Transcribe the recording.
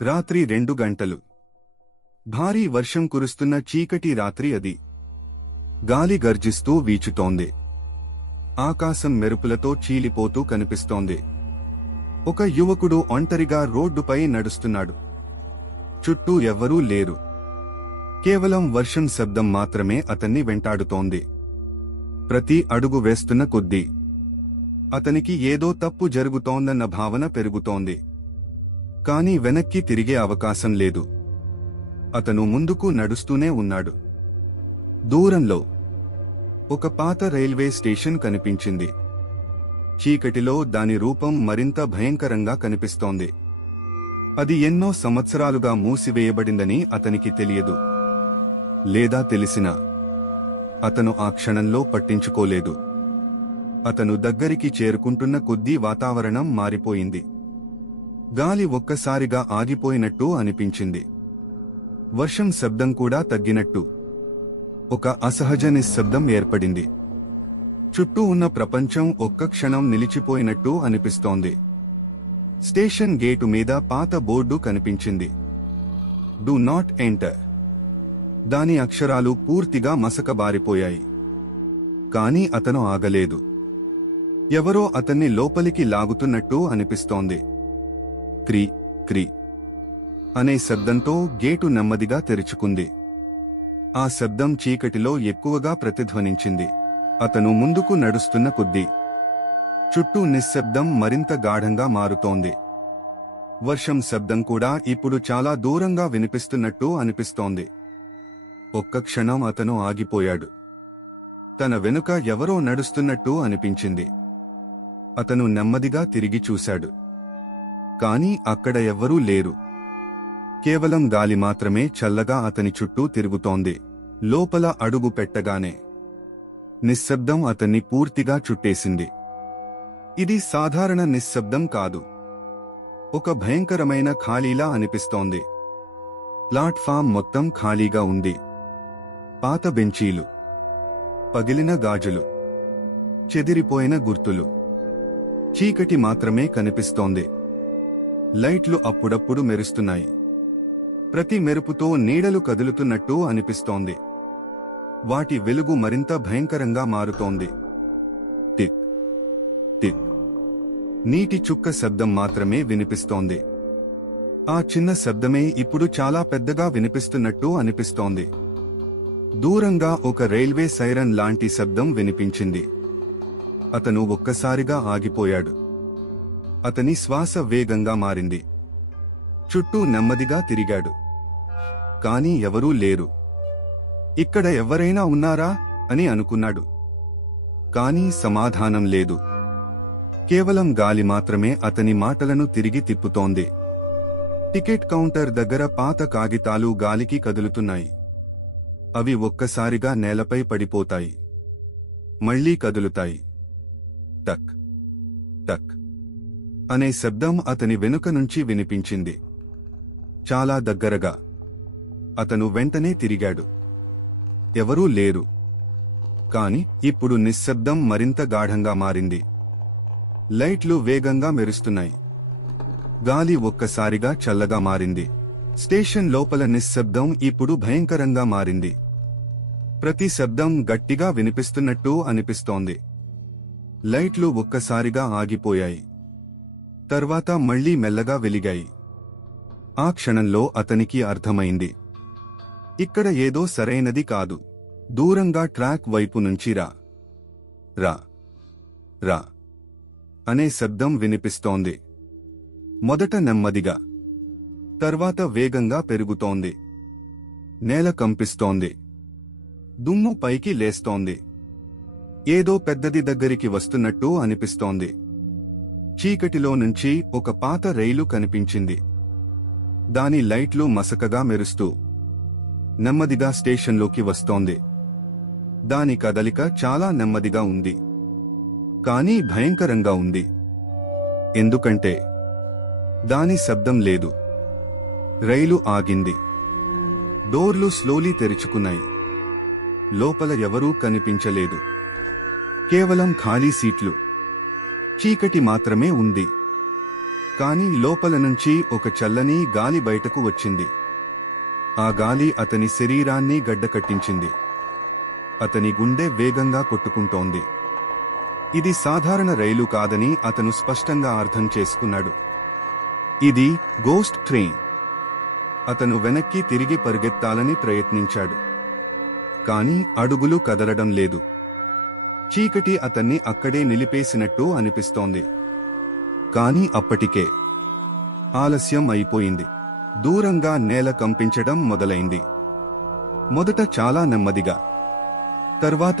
రాత్రి 2 గంటలు. భారీ వర్షం కురుస్తున్న చీకటి రాత్రి అది. గాలి గర్జిస్తూ వీచుతోంది. ఆకాశం మెరుపులతో చీలిపోతూ కనిపిస్తోంది. ఒక యువకుడు ఒంటరిగా రోడ్డుపై నడుస్తున్నాడు. చుట్టూ ఎవ్వరూ లేరు. కేవలం వర్షం శబ్దం మాత్రమే అతన్ని వెంటాడుతోంది. ప్రతి అడుగు వేస్తున్న కొద్దీ అతనికి ఏదో తప్పు జరుగుతోందన్న భావన పెరుగుతోంది. కానీ వెనక్కి తిరిగే అవకాశం లేదు. అతను ముందుకు నడుస్తూనే ఉన్నాడు. దూరంలో ఒక పాత రైల్వే స్టేషన్ కనిపించింది. చీకటిలో దాని రూపం మరింత భయంకరంగా కనిపిస్తోంది. అది ఎన్నో సంవత్సరాలుగా మూసివేయబడిందని అతనికి తెలియదు. లేదా తెలిసినా అతను ఆ క్షణంలో పట్టించుకోలేదు. అతను దగ్గరికి చేరుకుంటున్న కొద్దీ వాతావరణం మారిపోయింది. గాలి ఒక్కసారిగా ఆగిపోయినట్టు అనిపించింది. వర్షం శబ్దం కూడా తగ్గినట్టు. ఒక అసహజ నిశ్శబ్దం ఏర్పడింది. చుట్టూ ఉన్న ప్రపంచం ఒక్క క్షణం నిలిచిపోయినట్టు అనిపిస్తోంది. స్టేషన్ గేటు మీద పాత బోర్డు కనిపించింది. Do not enter. దాని అక్షరాలు పూర్తిగా మసకబారిపోయాయి. కాని అతను ఆగలేదు. ఎవరో అతన్ని లోపలికి లాగుతున్నట్టు అనిపిస్తోంది. క్రీ క్రీ అనే శబ్దంతో గేటు నెమ్మదిగా తెరుచుకుంది. ఆ శబ్దం చీకటిలో ఎక్కువగా ప్రతిధ్వనించింది. అతను ముందుకు నడుస్తున్న కొద్దీ చుట్టూ నిశ్శబ్దం మరింత గాఢంగా మారుతోంది. వర్షం శబ్దం కూడా ఇప్పుడు చాలా దూరంగా వినిపిస్తున్నట్టు అనిపిస్తోంది. ఒక్క క్షణం అతను ఆగిపోయాడు. తన వెనుక ఎవరో నడుస్తున్నట్టు అనిపించింది. అతను నెమ్మదిగా తిరిగి చూశాడు. కాని అక్కడ ఎవ్వరూ లేరు. కేవలం గాలి మాత్రమే చల్లగా అతని చుట్టూ తిరుగుతోంది. లోపల అడుగు పెట్టగానే నిశ్శబ్దం అతన్ని పూర్తిగా చుట్టేసింది. ఇది సాధారణ నిశ్శబ్దం కాదు. ఒక భయంకరమైన ఖాళీలా అనిపిస్తోంది. ప్లాట్ఫామ్ మొత్తం ఖాళీగా ఉంది. పాత బెంచీలు, పగిలిన గాజులు, చెదిరిపోయిన గుర్తులు. చీకటి మాత్రమే కనిపిస్తోంది. లైట్లు అప్పుడప్పుడు మెరుస్తున్నాయి. ప్రతి మెరుపుతో నీడలు కదులుతున్నట్టు అనిపిస్తోంది. వాటి వెలుగు మరింత భయంకరంగా మారుతోంది. Tick tick. నీటి చుక్క శబ్దం మాత్రమే వినిపిస్తోంది. ఆ చిన్న శబ్దమే ఇప్పుడు చాలా పెద్దగా వినిపిస్తున్నట్టు అనిపిస్తోంది. దూరంగా ఒక రైల్వే సైరన్ లాంటి శబ్దం వినిపించింది. అతను ఒక్కసారిగా ఆగిపోయాడు. అతని శ్వాస వేగంగా మారింది. చుట్టూ నెమ్మదిగా తిరిగాడు. కాని ఎవరూ లేరు. ఇక్కడ ఎవరైనా ఉన్నారా అని అనుకున్నాడు. కాని సమాధానం లేదు. కేవలం గాలి మాత్రమే అతని మాటలను తిరిగి తిప్పుతోంది. టికెట్ కౌంటర్ దగ్గర పాత కాగితాలు గాలికి కదులుతున్నాయి. అవి ఒక్కసారిగా నేలపై పడిపోతాయి. మళ్లీ కదులుతాయి. టక్ టక్ అనే శబ్దం అతని వెనుక నుంచి వినిపించింది. చాలా దగ్గరగా. అతను వెంటనే తిరిగాడు. ఎవరూ లేరు. కాని ఇప్పుడు నిశ్శబ్దం మరింత గాఢంగా మారింది. లైట్లు వేగంగా మెరుస్తున్నాయి. గాలి ఒక్కసారిగా చల్లగా మారింది. స్టేషన్ లోపల నిశ్శబ్దం ఇప్పుడు భయంకరంగా మారింది. ప్రతి శబ్దం గట్టిగా వినిపిస్తున్నట్టు అనిపిస్తోంది. లైట్లు ఒక్కసారిగా ఆగిపోయాయి. తర్వాత మళ్లీ మెల్లగా వెలిగాయి. ఆ క్షణంలో అతనికి అర్థమైంది. ఇక్కడ ఏదో సరైనది కాదు. దూరంగా ట్రాక్ వైపు నుంచి రా రా రా అనే శబ్దం వినిపిస్తోంది. మొదట నెమ్మదిగా, తర్వాత వేగంగా పెరుగుతోంది. నేల కంపిస్తోంది. దుమ్ము పైకి లేస్తోంది. ఏదో పెద్దది దగ్గరికి వస్తున్నట్టు అనిపిస్తోంది. చీకటిలో నుంచి ఒక పాత రైలు కనిపించింది. దాని లైట్లు మసకగా మెరుస్తూ నెమ్మదిగా స్టేషన్లోకి వస్తోంది. దాని కదలిక చాలా నెమ్మదిగా ఉంది. కానీ భయంకరంగా ఉంది. ఎందుకంటే దాని శబ్దం లేదు. రైలు ఆగింది. డోర్లు స్లోలీ తెరుచుకున్నాయి. లోపల ఎవరూ కనిపించలేదు. కేవలం ఖాళీ సీట్లు. చీకటి మాత్రమే ఉంది. కాని లోపల నుంచి ఒక చల్లని గాలి బయటకు వచ్చింది. ఆ గాలి అతని శరీరాన్ని గడ్డకట్టించింది. అతని గుండె వేగంగా కొట్టుకుంటోంది. ఇది సాధారణ రైలు కాదని అతను స్పష్టంగా అర్థం చేసుకున్నాడు. ఇది గోస్ట్ ట్రైన్. అతను వెనక్కి తిరిగి పరిగెత్తాలని ప్రయత్నించాడు. కాని అడుగులు కదలడం లేదు. చీకటి అతన్ని అక్కడే నిలిపేసినట్టు అనిపిస్తోంది. కాని అప్పటికే ఆలస్యం అయిపోయింది. దూరంగా నేల కంపించడం మొదలైంది. మొదట చాలా నెమ్మదిగా, తర్వాత